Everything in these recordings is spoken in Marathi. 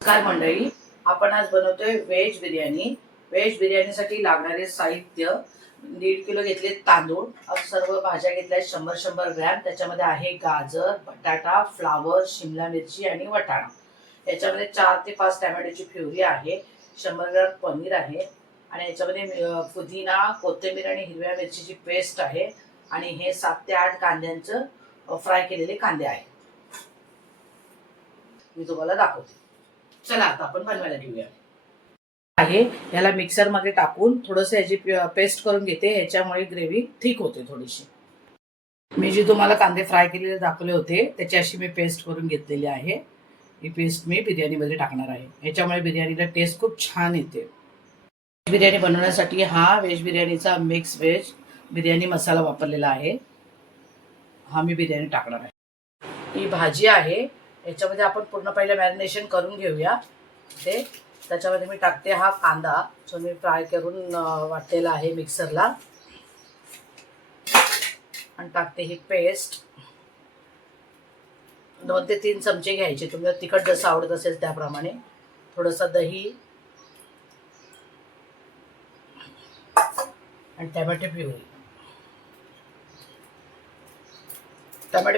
नमस्कार मंडळी, आपण आज बनवतोय व्हेज बिर्याणी. व्हेज बिर्याणीसाठी लागणारे साहित्य: 1.5 किलो घेतले तांदूळ, सर्व भाज्या घेतल्या 100 ग्रॅम. त्याच्यामध्ये आहे गाजर, बटाटा, फ्लावर, शिमला मिरची आणि वटाणा. याच्यामध्ये 4 ते 5 टोमॅटोची प्युरी आहे, 100 ग्रॅम पनीर आहे आणि याच्यामध्ये पुदिना, कोथिंबीर आणि हिरव्या मिरचीची पेस्ट आहे आणि हे 7 ते 8 कांद्यांचं फ्राय केलेले कांदे आहे. मी तुम्हाला दाखवते. चला आता आपण बनवायला घेऊया. आहे याला मिक्सर मध्ये टाकून थोडंसं याची पेस्ट करून घेते. याच्यामुळे ग्रेव्ही थिक होते थोडीशी. मी जी तुम्हाला कांदे फ्राय केलेले दाखवले होते त्याची अशी मी पेस्ट करून घेतलेली आहे. ही पेस्ट मी बिर्याणीमध्ये टाकणार आहे. याच्यामुळे बिर्याणीला टेस्ट खूप छान येते. बिर्याणी बनवण्यासाठी हा व्हेज बिर्याणीचा मिक्स व्हेज बिर्याणी मसाला वापरलेला आहे. हा मी बिर्याणी टाकणार आहे. ही भाजी आहे, याच्यामध्ये आपण पूर्ण पहिले मॅरिनेशन करून घेऊया. त्याच्यामध्ये मी टाकते हा कांदा जो मी फ्राय करून वाटलेला आहे मिक्सरला, आणि टाकते ही पेस्ट. 2 ते 3 चमचे घ्यायचे, तुम्हाला तिखट जसं आवडत असेल त्याप्रमाणे. थोडंसं दही आणि टोमॅटो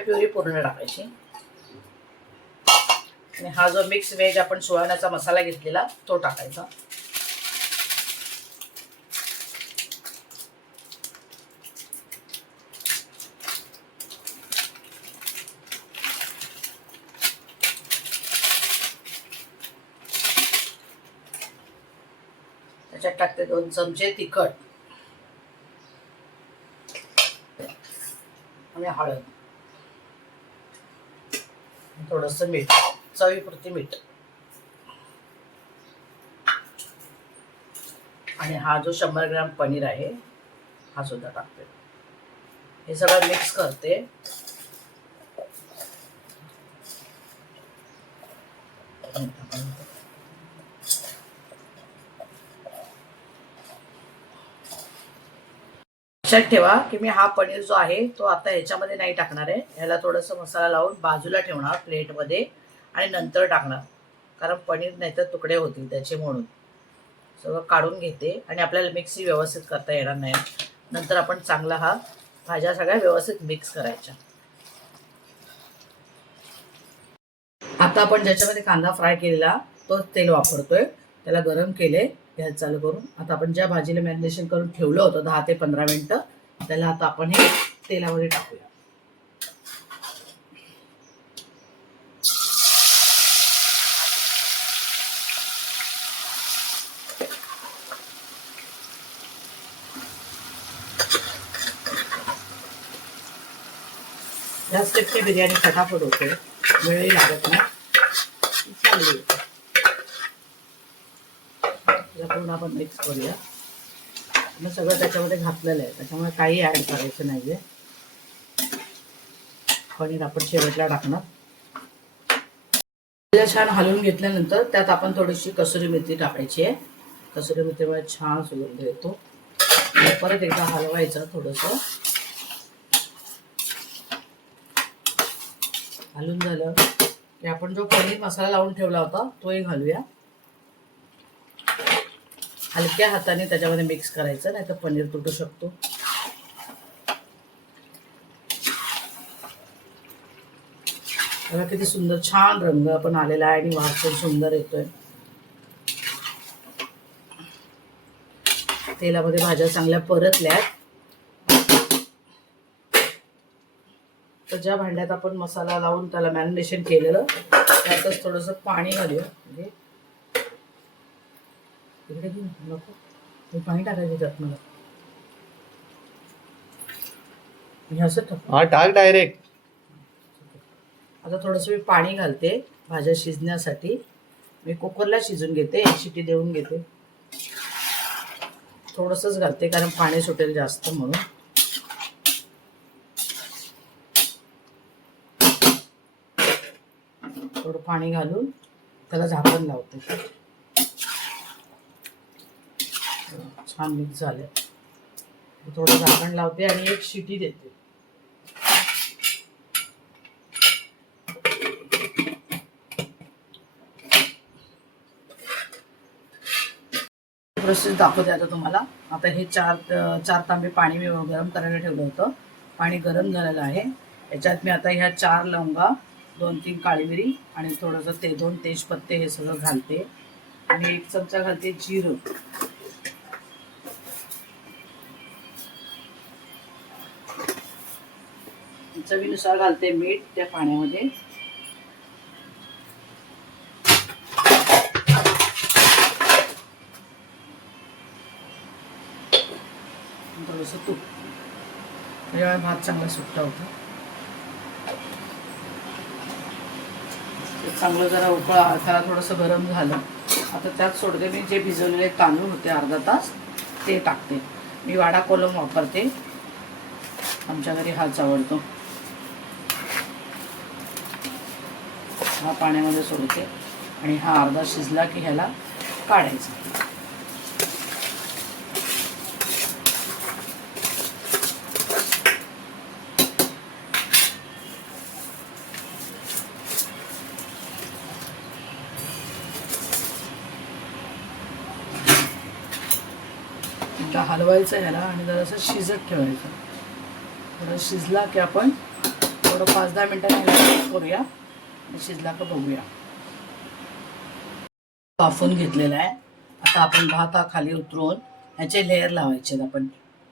प्युरी पूर्ण टाकायची. आणि हा जो मिक्स व्हेज आपण सुहाण्याचा मसाला घेतलेला तो टाकायचा. त्याच्यात टाकते 2 चमचे तिखट आणि हळद, थोडंसं मीठ, चवीपुरती मीठ. आणि हा जो 100 ग्रॅम पनीर आहे हा सुद्धा टाकते. हे सगळं मिक्स करते. लक्षात ठेवा की मी हा पनीर जो आहे तो आता ह्याच्यामध्ये नाही टाकणार आहे. ह्याला थोडंसं मसाला लावून बाजूला ठेवणार प्लेटमध्ये आणि नंतर टाकणार, कारण पनीर नाहीतर तुकडे होतील त्याचे. म्हणून सगळं काढून घेते आणि आपल्याला मिक्सी व्यवस्थित करता येणार नाही. नंतर आपण चांगला हा भाज्या सगळ्या व्यवस्थित मिक्स करायच्या. आता आपण ज्याच्यामध्ये कांदा फ्राय केलेला तोच तेल वापरतोय. त्याला गरम केले, गॅस चालू करून. आता आपण ज्या भाजीला मॅरिनेशन करून ठेवलं होतं 10 ते 15 मिनिटं, त्याला आता आपण हे तेलामध्ये टाकूया. या स्टेपची बिर्याणी फटाफट होते, वेळही लागत नाही, चांगली होते. पूर्ण आपण मिक्स करूया. मग सगळं त्याच्यामध्ये घातलेलं आहे, त्याच्यामुळे काही ॲड करायचं नाही आहे. पनीर आपण शेवटला टाकणार. छान हलवून घेतल्यानंतर त्यात आपण थोडीशी कसुरी मेथी टाकायची आहे. कसुरी मेथीमुळे छान सुगंध येतो. परत एकदा हलवायचं थोडंसं. हलून झालं की आपण जो पनीर मसाला लावून ठेवला होता तोही घालूया. हलक्या हाताने त्याच्यामध्ये मिक्स करायचं, नाही तर पनीर तुटू शकतो. बघा किती सुंदर छान रंग पण आलेला आहे आणि वास पण सुंदर येतोय. तेलामध्ये भाज्या चांगल्या परतल्यात. तर ज्या भांड्यात आपण मसाला लावून त्याला मॅरिनेशन केलेलं त्यातच थोडंसं पाणी घालूया. म्हणजे इकडे नको, मी पाणी टाकायचं त्यात. मला असं टाक डायरेक्ट. आता थोडंसं मी पाणी घालते भाज्या शिजण्यासाठी. मी कुकरला शिजून घेते, 1 शिटी देऊन घेते. थोडंसंच घालते कारण पाणी सुटेल जास्त म्हणून. थोडं पाणी घालून त्याला झाकण लावते. छान मिक्स झाले. थोडं झाकण लावते आणि 1 शिटी देते. प्रोसेस दाखवते आता तुम्हाला. आता हे चार तांबे पाणी मी गरम करायला ठेवलं होतं. पाणी गरम झालेलं आहे. याच्यात मी आता ह्या 4 लवंगा, 2-3 काळी मिरी आणि थोडंसं 2 तेजपत्ते हे सगळं घालते. आणि 1 चमचा घालते जिरं. चवीनुसार घालते मीठ त्या पाण्यामध्ये. थोडंसं तूप, त्याच्यामुळे भात चांगला सुट्टा होतो. चांगलं जरा उकळा, त्याला थोडंसं गरम झालं. आता त्यात सोडते मी जे भिजवलेले तांदूळ होते अर्धा तास, ते टाकते. मी वाडा कोलम वापरते, आमच्या घरी हाच आवडतो. हा पाण्यामध्ये सोडते आणि हा अर्धा शिजला की ह्याला काढायचा. एकदा हलवायचं ह्याला आणि जरासं शिजत ठेवायचं. थोडं शिजला की आपण थोडं 5-10 मिनिटांनी करूया. शिजला का बघूया. वाफून घेतलेला आहे. आता आपण भात हा खाली उतरवून ह्याचे लेअर लावायचे.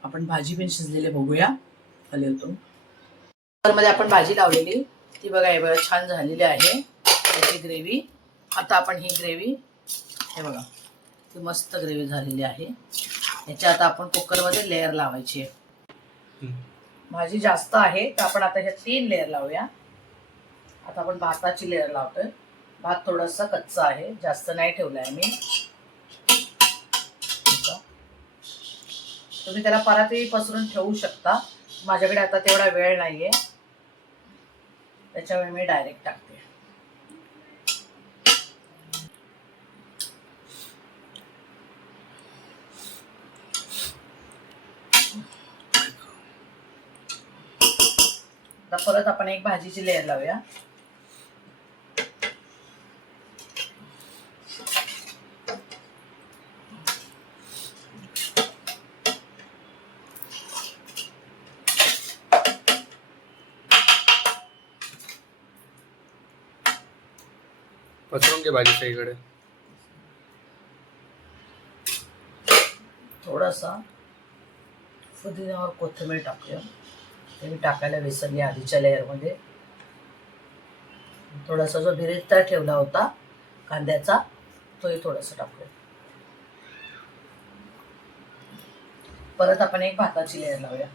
आपण भाजी पण शिजलेली बघूया खाली उतरून. मध्ये आपण भाजी लावलेली ती बघा, हे बघा छान झालेली आहे त्याची ग्रेव्ही. आता आपण ही ग्रेव्ही, हे बघा ती मस्त ग्रेव्ही झालेली आहे. ह्याच्या आता आपण कुकरमध्ये लेअर लावायची आहे. भाजी जास्त आहे तर आपण आता ह्या 3 लेअर लावूया. आता आपण भाताची लेअर लावतोय. भात थोडासा कच्चा आहे, जास्त नाही ठेवला आहे मी. तुम्ही त्याला परातीत पसरून ठेवू शकता. माझ्याकडे आता तेवढा वेळ नाहीये, त्याच्यामुळे मी डायरेक्ट टाकते. आता परत आपण एक भाजीची लेअर लावूया. पसरून घे भाजी सगळीकडे. थोडासा पुदिन्यावर कोथिंबीर टाकूया. ते मी टाकायला विसरली आधीच्या लेअरमध्ये. थोडासा जो बिरेस्ता ठेवला होता कांद्याचा, तोही थोडासा टाकूया. परत आपण एक भाताची लेअर लावूया.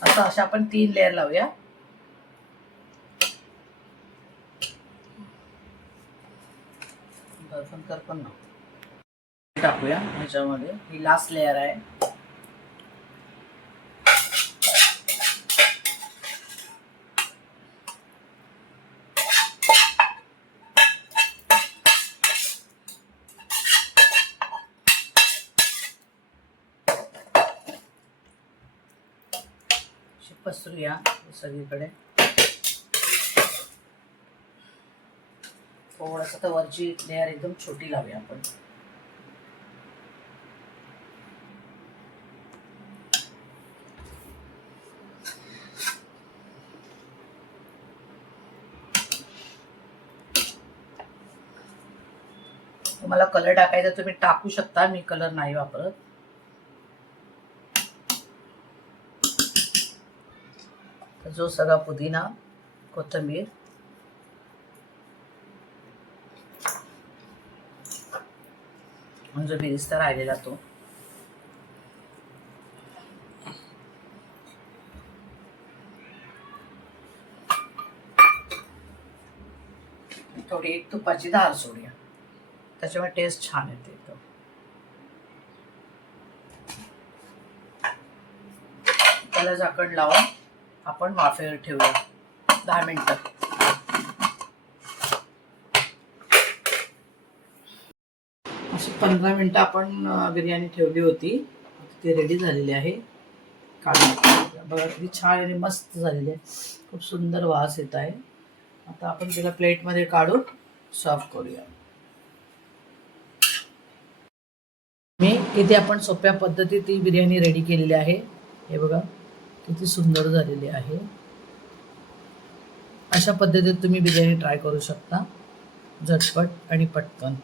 आता अशा आपण 3 लेअर लावूया. करपण टाकूया ह्याच्यामध्ये. ही लास्ट लेअर आहे. पसरूया सगळीकडे. थोडंसं तर वरची लेअर एकदम छोटी लावूया आपण. तुम्हाला कलर टाकायचा तुम्ही टाकू शकता, मी कलर नाही वापरत. जो सगळा पुदिना, कोथिंबीर, जो बिरिस्ता राहिलेला तो, थोडी तुपाची धार सोडूया, त्याच्यामुळे टेस्ट छान येते एकदम. त्याला झाकण लावून आपण वाफेवर ठेवूया 10 मिनिटं. अशी 15 मिनिटं आपण बिर्याणी ठेवली होती. ती रेडी झालेली आहे. काढून बघा किती छान आणि मस्त झालेली आहे. खूप सुंदर वास येत आहे. आता आपण तिला प्लेटमध्ये काढून सर्व करूया. मी इथे आपण सोप्या पद्धतीत ती बिर्याणी रेडी केलेली आहे. हे बघा किती सुंदर झालेली आहे. अशा पद्धतीत तुम्ही बिर्याणी ट्राय करू शकता, झटपट आणि पटकन.